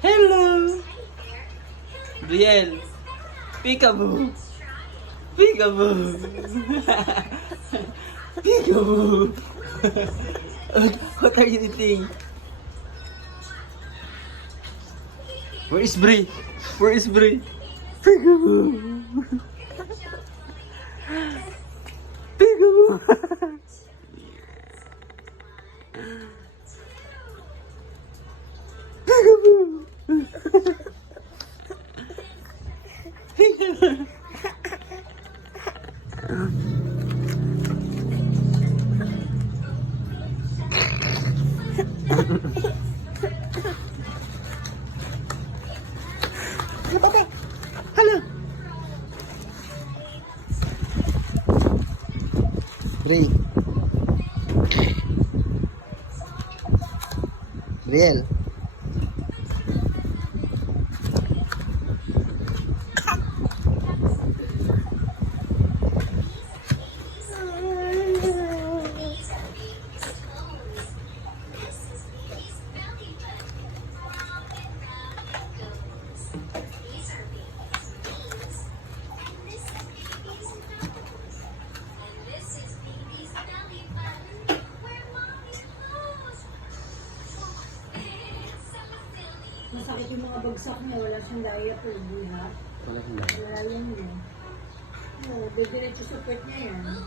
Hello! Brielle! Peekaboo! Peekaboo! Peekaboo! What are you eating? Where is Bri? Where is Bri? Peekaboo! Peekaboo! Peekaboo! Hello. Ray. Real. Masakit yung mga bagsak niya, wala siyang diaper, buhat. Wala siyang diaper. Wala yan yun. Oo, diretso sa pet niya yan.